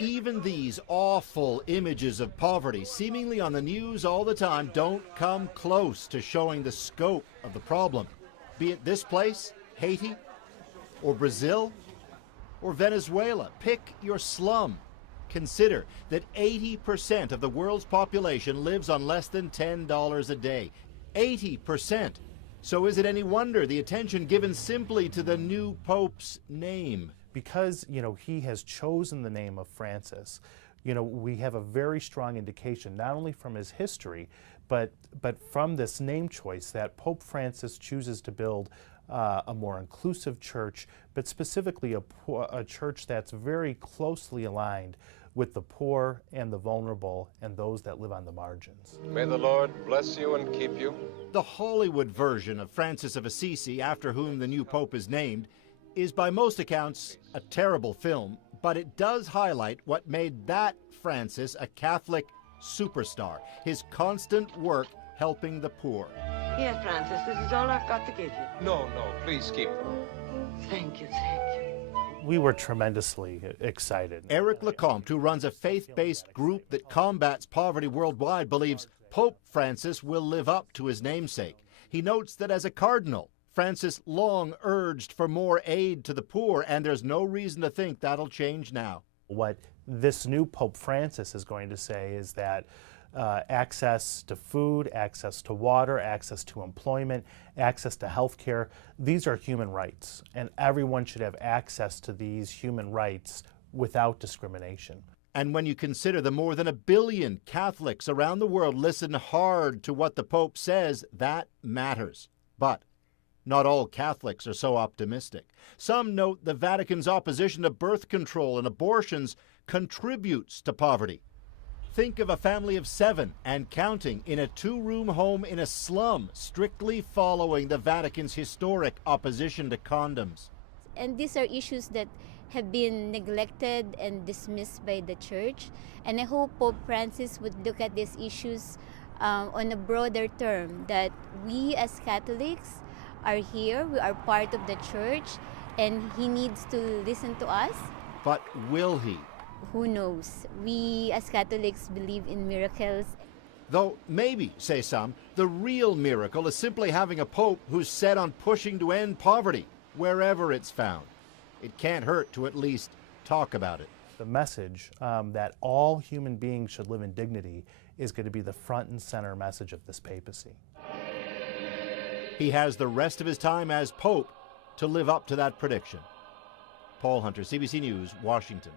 Even these awful images of poverty, seemingly on the news all the time, don't come close to showing the scope of the problem. Be it this place, Haiti, or Brazil, or Venezuela. Pick your slum. Consider that 80% of the world's population lives on less than $10 a day. 80%. So is it any wonder the attention given simply to the new Pope's name? Because, he has chosen the name of Francis, we have a very strong indication, not only from his history, but from this name choice, that Pope Francis chooses to build a more inclusive church, but specifically a church that's very closely aligned with the poor and the vulnerable and those that live on the margins. May the Lord bless you and keep you. The Hollywood version of Francis of Assisi, after whom the new Pope is named, is by most accounts a terrible film, but it does highlight what made that Francis a Catholic superstar, his constant work helping the poor. Here, Francis, this is all I've got to give you. No, please keep. Thank you, thank you. We were tremendously excited. Eric Lecomte, who runs a faith-based group that combats poverty worldwide, believes Pope Francis will live up to his namesake. He notes that as a cardinal, Francis long urged for more aid to the poor, and there's no reason to think that'll change now. What this new Pope Francis is going to say is that access to food, access to water, access to employment, access to health care, these are human rights, and everyone should have access to these human rights without discrimination. And when you consider the more than 1 billion Catholics around the world listen hard to what the Pope says, that matters. But not all Catholics are so optimistic. Some note the Vatican's opposition to birth control and abortions contributes to poverty. Think of a family of 7 and counting in a 2-room home in a slum, strictly following the Vatican's historic opposition to condoms. And these are issues that have been neglected and dismissed by the Church. And I hope Pope Francis would look at these issues on a broader term, that we as Catholics are here, we are part of the Church, and he needs to listen to us. But will he? Who knows? We as Catholics believe in miracles. Though maybe, say some, the real miracle is simply having a pope who's set on pushing to end poverty wherever it's found. It can't hurt to at least talk about it. The message that all human beings should live in dignity is going to be the front and center message of this papacy. He has the rest of his time as Pope to live up to that prediction. Paul Hunter, CBC News, Washington.